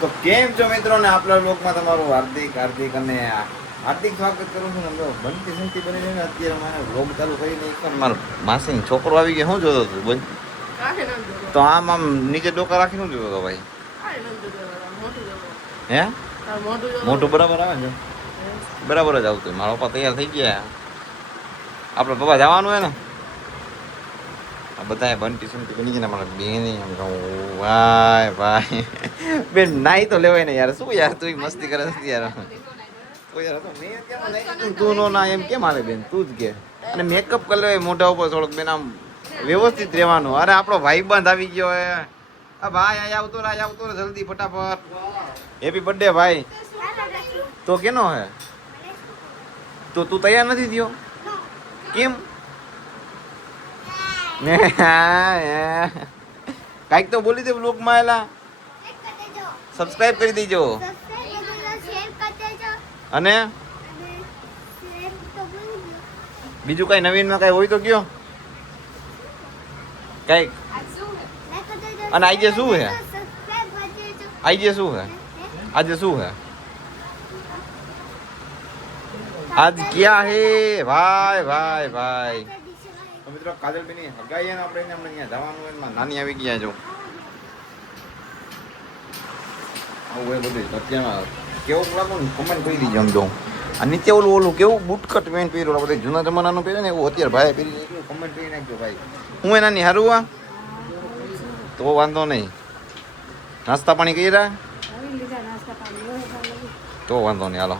તો કેમ છો મિત્રો ને આપણા લોકમાં તમારું હાર્દિક અને હાર્દિક સ્વાગત કરું છું. ને બનતી સંતી બની ને અત્યારે મને વ્લોગ ચાલુ કરીને એક મારો માસીનો છોકરો આવી ગયો. શું જોતો તું બોલ? તો આમ નીચે ડોકા રાખી શું જોતો ભાઈ? હે મોટું બરાબર આવે છે, બરાબર જ આવતું. મારા પપ્પા તૈયાર થઈ ગયા. આપણે પપ્પા જવાનું હે ને બધા બનતી સંતી બની ગઈ ને મારા બેન. ભાઈ ભાઈ બેન નાઈ તો લેવાય ને યાર. શું યાર તું મસ્તી કરે છે યાર. તું નો ના એમ કેમ હાલે બેન? તું જ કે. અને મેકઅપ કરી લેવાય મોઢા ઉપર થોડુંક બેન, આમ વ્યવસ્થિત રહેવાનું. અરે આપણો ભાઈબંધ આવી ગયો હે. આ ભાઈ અહીંયા આવતો રહે જલ્દી ફટાફટ. હેપી બર્થડે ભાઈ. તો કેનો હે? તો તું તૈયાર નથી થયો કેમ? કાંઈક તો બોલી દે બ્લોગમાં. એલા સબસ્ક્રાઇબ કરી દેજો. અને બીજું કઈ નવીનમાં કઈ હોય તો કયો કઈક. અને આજે શું હે? આજે શું હે? આજે શું હે? આજ ક્યાં હે ભાઈ ભાઈ ભાઈ? તો મિત્રો કાજલબેની હગાઈ ને આપણે અહીંયા જવાનું હોય. નાની આવી ગયા જો. આવું એ બધું અત્યારમાં કેવું લાગુ ને કમેન્ટ કરી દીજો. આમ જો આ નીચે ઓલું કેવું બુટકટ પેન્ટ પહેર્યું બધા જૂના જમાનાનું પહેરે ને એવું અત્યારે ભાઈ પહેરી કમેન્ટ કરી નાખજો ભાઈ. હું એના ની હારું આ તો વાંધો નહીં. નાસ્તા પાણી કર્યા તો વાંધો નહીં. હાલો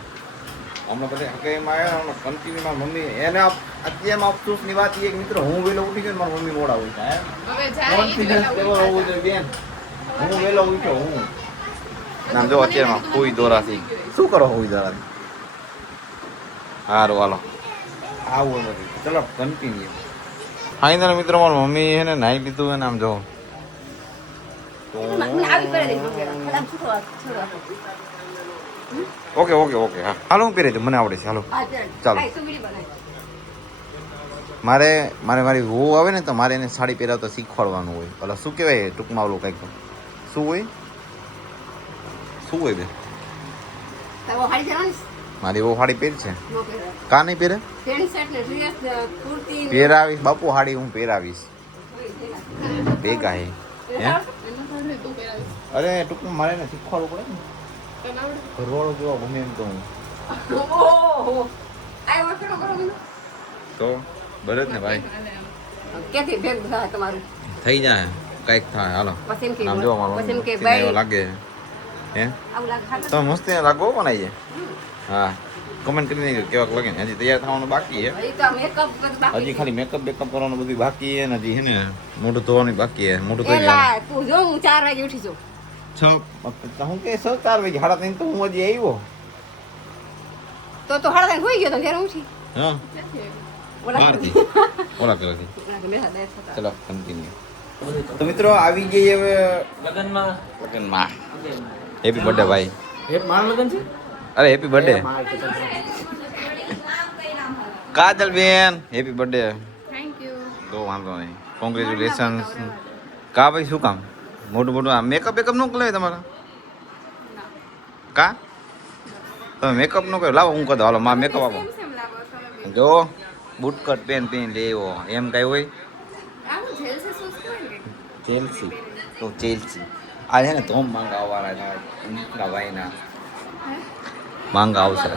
હમણાં બધા હકાઈમાં આવ્યા કન્ટિન્યુમાં મમ્મી એને અત્યારમાં અફસોસની વાત એ મિત્રો હું વહેલો ઉઠી ગયો ને મારી મમ્મી મોડા ઉઠ્યા. કોન્ફિડન્સ કેવો હોવો જોઈએ બેન? હું વહેલો ઉઠ્યો હું નામ જો અત્યારમાં કોઈ દોરાથી શું કરો કોઈ દોરાથી. સારું હાલો આવું નથી. ચલો કન્ટિન્યુ. ફાઈનલ મિત્રો મારી મમ્મી છે ને નાહી લીધું એને આમ જો. ઓકે ઓકે ઓકે હા હાલો હું પહેરી દઉં, મને આવડે છે. હાલો ચાલો. મારી વહુ આવે ને તો મારે એને સાડી પહેરાવતા શીખવાડવાનું હોય. ભલા શું કહેવાય ટૂંકમાં ઓલું કંઈક શું હોય બે? મારી વહુ સાડી પહેરી છે. કા નહીં પહેરે? પહેરાવીશ બાપુ સાડી હું પહેરાવીશ ભેગા હે. અરે ટૂંકમાં મારે ને શીખવાડવું પડે ને. ઘરવાળો કેવો ગમે એમ તો હું તો બરે જ ને ભાઈ. થઈ જાય કઈક થાય. હાલો આમ જો અમારો લાગે હે તો મસ્તી લાગો પણ આવીએ. હા કમેન્ટ કરીને કેવાક લાગે ને. હજી તૈયાર થવાનું બાકી છે. હજી ખાલી મેકઅપ બેકઅપ કરવાનું બધું બાકી છે ને. હજી છે ને મોઢું ધોવાનું બાકી છે. મોઢું ધોઈ જાય તું જો હું 4 વાગે ઉઠી જાઉં. હું કે 4 વાગે 3:30 તો હું હજી આવ્યો તો 3:30 હોઈ ગયો તો ઘરે ઉઠી. હા ઓલા કરેથી. ચલો કન્ટિન્યુ. તો મિત્રો આવી ગઈ હવે લગનમાં. હેપી બર્થડે ભાઈ. મારા લગન છે. અરે હેપી બર્થડે કાજલ બેન. Happy birthday. Thank you. તો વાંધો નહીં. કોંગ્રેચ્યુલેશન્સ. કા ભાઈ શું કામ મોટું આ મેકઅપ બેકઅપ નું કરે તમારા? કા તમે મેકઅપ નું કર્યો? લાવો હું કહી દઉં. હાલો માં મેકઅપ આપો. જો બુટકટ પેન લેવો એમ કઈ હોય? ચેલ્સી તો ચેલ્સી આ છે ને ધોમ માંગા આવવાના ભાઈના માંગા આવશે.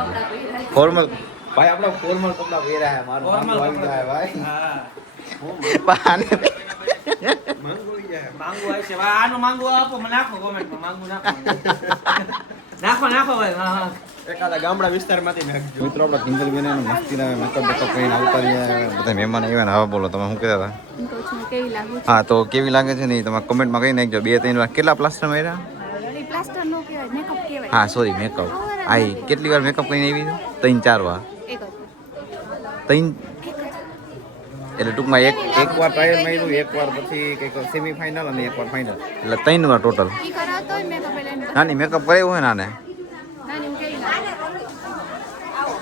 ફોર્મલ ભાઈ આપણા ફોર્મલ કપડા પહેર્યા હે. મારું માંગો આવી જાય ભાઈ. બહાને માંગુ આવે છે. આનું માંગુ આપો મને નાખો કોમેન્ટમાં. માંગુ નાખો ભાઈ. હા એકાદા ગામડા વિસ્તારમાંથી નાખજો. મિત્રો આપણા કિંજલ બેન મસ્તીના મેકઅપ બેકઅપ કરીને આવતા રહ્યા. બધા મહેમાન આવ્યા ને. હવે બોલો તમે શું કહેતા હતા? હા તો કેવી લાગે છે ને તમે કમેન્ટમાં કહી નાખજો. 2-3 વાર કેટલા પ્લાસ્ટર માર્યા? હા સોરી મેકઅપ. આઈ કેટલી વાર મેકઅપ કરીને આવી? 3-4 વાર. 3 એટલે ટૂંકમાં એક વાર ટ્રાયલ માર્યું, એક વાર પછી કંઈક સેમીફાઇનલ અને એક વાર ફાઇનલ. એટલે 3 વાર ટોટલ. નાની મેકઅપ કરાવ્યો હોય નાને.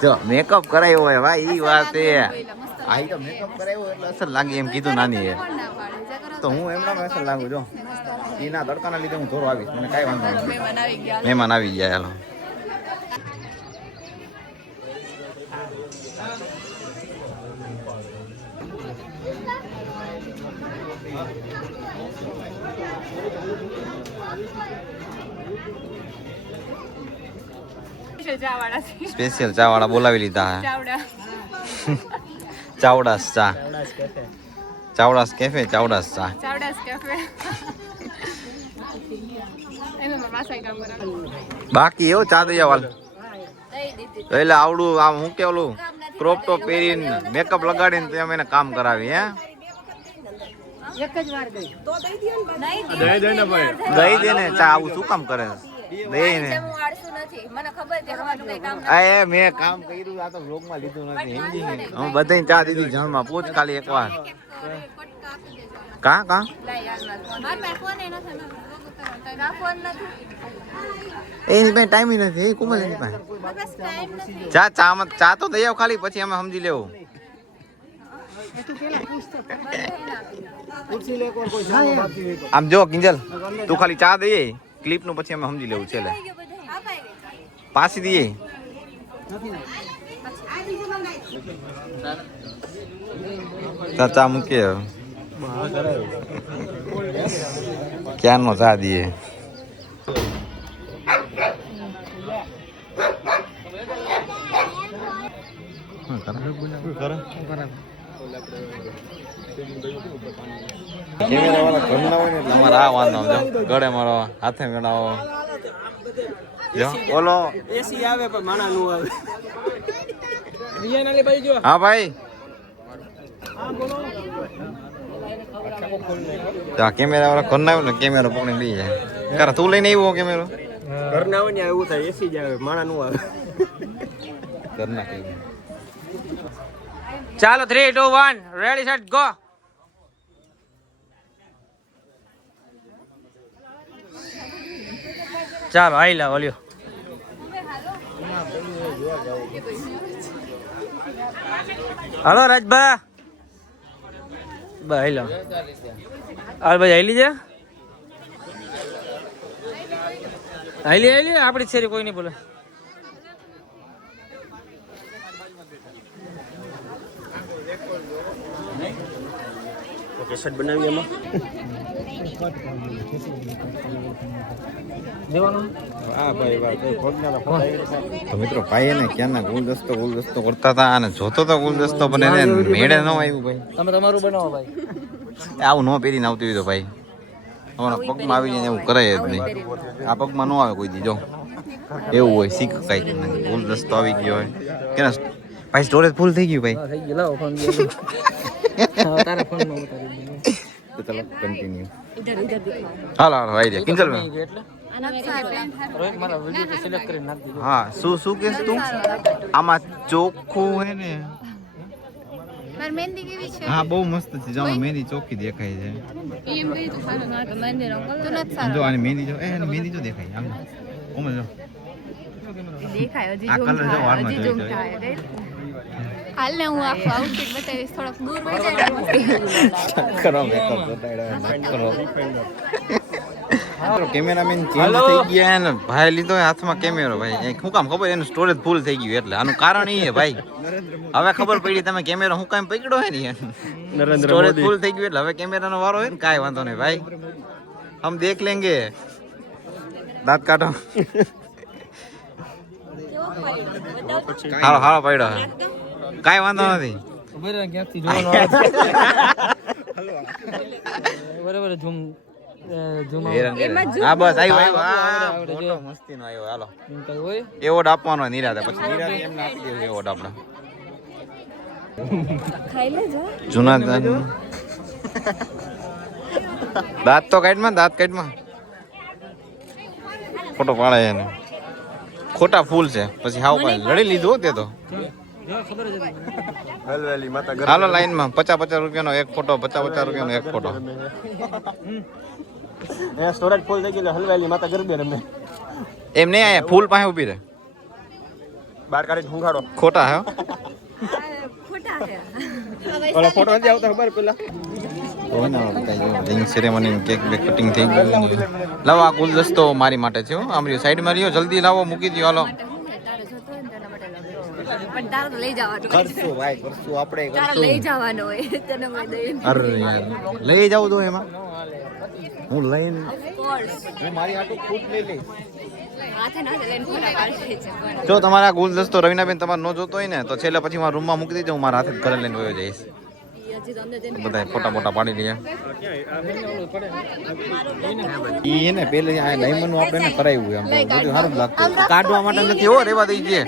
જો મેકઅપ કરાવ્યો હોય ભાઈ એ વાત એ. આ તો મેકઅપ કરાવ્યો એટલે અસર લાગી એમ કીધું નાની એ. તો હું એમના અસર લાગુ જો. એના તડકાના લીધે હું થોડો આવીશ, મને કાંઈ વાંધો નહીં. મહેમાન આવી ગયા. મહેમાન આવી ગયા. હાલો ચાવાળા છે. સ્પેશિયલ ચા વાળા બોલાવી લીધા હે. ચાવડા. ચાવડાસ ચા, ચાવડાસ કેફે, ચાવડાસ ચા. ચાવડાસ કેફે. એમાં માસાઈ કામ કરાવે. બાકી એવો ચા દઈ વાલ દઈ દીધી. એટલે આવડું આમ હું કે ઓલું ક્રોપ ટોપ પહેરીને મેકઅપ લગાડીને તેમ એને કામ કરાવી. હે એક જ વાર ગઈ. તો દઈ દે ને. દઈ દે ને ભાઈ. દઈ દે ને ચા. આવું શું કામ કરે? દઈ ને. હું આળસુ નથી. મને ખબર છે હવાનું કઈ કામ આ મેં કામ કર્યું, આ તો વ્લોગમાં લીધું નથી. સમજી ને હું બધાય ચા દીધી જણમાં. પૂછ ખાલી એકવાર. કા કા એની પાસે ટાઈમ નથી. એ કોમલ એની પાસે ચા ચા તો દઈ આવ ખાલી, પછી અમે સમજી લેવું. આમ જો કિંજલ, તું ખાલી ચા દઈએ ક્લિપ નું, પછી અમે સમજી લેવું. છેલ્લે પાછી દઈએ. ચા મૂકીએ ક્યારનો ચા દઈએ. કેમેરા વાળા ઘરના હોય ને એટલે અમારે આ વાંધો. જો ગળે મારો, હાથે મેળાવો. જો ઓલો એસી આવે પણ માણા નું આવે. રિયા નાલી બાજુ જો. હા ભાઈ, કેમેરા વાળા ઘરના આવ્યો ને કેમેરો પકડી લઈ જાય. કારણ તું લઈને આવ્યો કેમેરો? ઘરના હોય ને એવું થાય, એસી જ આવે, માણા નું આવે. ઘરના કઈ ચાલો 3, 2, 1 રેડી સેટ ગો. ચાલો આઈ લા ઓલ્યો. હાલો રાજભા ભાઈ લો. હાલ ભાઈ આઈ લીજે. આઈ આપડી શેરી કોઈ નહીં બોલે. કેસેટ બનાવી એમાં દેવાનું. હા ભાઈ તો મિત્રો ભાઈ એને ક્યાંના ગુલદસ્તો કરતા હતા અને જોતો તો ગુલદસ્તો પણ એને મેળે ન આવ્યું ભાઈ. તમે તમારું બનાવો ભાઈ. આવું ન પહેરીને આવતું હોય તો ભાઈ અમારા પગમાં આવી જાય એવું કરાય જ નહીં. આ પગમાં ન આવે કોઈ દી. જો એવું હોય શીખ કઈ ગુલદસ્તો આવી ગયો હોય કે ભાઈ સ્ટોરેજ ફૂલ થઈ ગયું ભાઈ. થઈ ગયો લાવો ફોન. તારા ફોન માં ઉતારી દે. તો ચાલો કન્ટિન્યુ. હાલો આવી જાય કિંજલ ભાઈ. એટલે રોહિત મારા વિડિયો સિલેક્ટ કરીને નાખ દીધો. હા શું કહેસ તું? આમાં ચોખ્ખું હે ને? માર મહેંદી કેવી છે? હા બહુ મસ્ત છે. જો મહેંદી ચોખ્ખી દેખાય છે. એમ કઈ તો સારો ના તો મહેંદી નો કલર તો નથી સારો. જો આની મહેંદી જો, આની મહેંદી જો દેખાય. આમ કોમલ જો દેખાય હજી આ જો કલર જો વારમાં હજી જો જોઈ થાય રે. હાલ ને હું આખો આઉટફિટ બતાવીશ. થોડોક દૂર વહી જાય ને. કરો મેકઅપ બતાડ્યો કરો. કેમેરામેન ચેન્જ થઈ ગયા ને ભાઈ લીધો હાથમાં કેમેરો. ભાઈ શું કામ ખબર? એનું સ્ટોરેજ ફૂલ થઈ ગયું એટલે. આનું કારણ એ છે ભાઈ, હવે ખબર પડી તમે કેમેરો શું કામ પકડ્યો હે ને. સ્ટોરેજ ફૂલ થઈ ગયું એટલે હવે કેમેરાનો વારો હોય ને. કાંઈ વાંધો નહીં ભાઈ, હમ દેખ લેંગે. દાંત કાઢો. હાલો હાલો પડ્યો. કાંઈ વાંધો નથી. ક્યાંથી જોવાનો બરાબર ઝૂમ હા બસ આવ્યો. ફોટો મસ્તીનો આવ્યો. હાલો હોય એવોર્ડ આપવાનો નિરાતે. પછી નિરાતે એમને આપી દેવું એવોર્ડ આપણે. જૂના દાંત તો કાઢમાં, દાંત કાઢમાં ફોટો પાડે એને. ખોટા ફૂલ છે પછી હાવ પાડે. લડી લીધું તે તો. હાલો લાઈનમાં 50 રૂપિયાનો એક ફોટો, 50 રૂપિયાનો એક ફોટો. સ્ટોરેજ ફૂલ થઈ ગયું. હલવાયેલી માતા ગરબે રમે. એમ નહીં આયા ફૂલ પાસે ઉભી રહે. બહાર કાઢીને હુંઘાડો. ખોટા હે ખોટા છે. ઓલા ફોટો નથી આવતા ખબર પેલા. તો ને ring ceremony cake bake cutting થઈ ગયું. લાવો આ ગુલદસ્તો મારી માટે છે હો. આમ રહ્યો સાઈડમાં રહ્યો, જલ્દી લાવો, મૂકી દો. હાલો પણ તારે તો લઈ જવાનો કરશું ભાઈ, કરશું આપણે તારે લઈ જવાનો હોય તને મેં દઈ અરે યાર લઈ જાવ તો એમાં હું લઈને કોર્સ હું મારી આટું ખુદ લઈ લઈશ. હાથે ના લઈને ફોટા પાડશે છે પણ જો તમારા ગુલદસ્તો રવિનાબેન તમારે ન જોતો હોય ને તો છેલ્લે પછી મારા રૂમમાં મૂકી દેજો, હું મારા હાથે જ ઘરે લઈને વયો જઈશ. હજી તો અંદર જઈને બધા ફોટા મોટા પાડી લઈએ. ઈ ને પેલે આ ડાયમંડ નું આપણે ને કરાવ્યું એમ બધું સારું લાગતું. કાઢવા માટે નથી હો, રેવા દઈજે.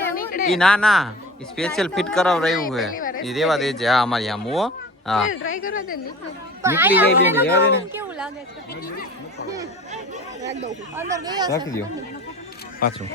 ઈ ના ઈ સ્પેશિયલ ફિટ કરાવ રહ્યું છે, ઈ રેવા દેજે. હા અમારી આમ હો. હા ટ્રાય કરવા દે નીકળી જાય બેન, રેવા દે ને. કેવું લાગે છે રાખ દઉં અંદર ગયા રાખી દો પાછું.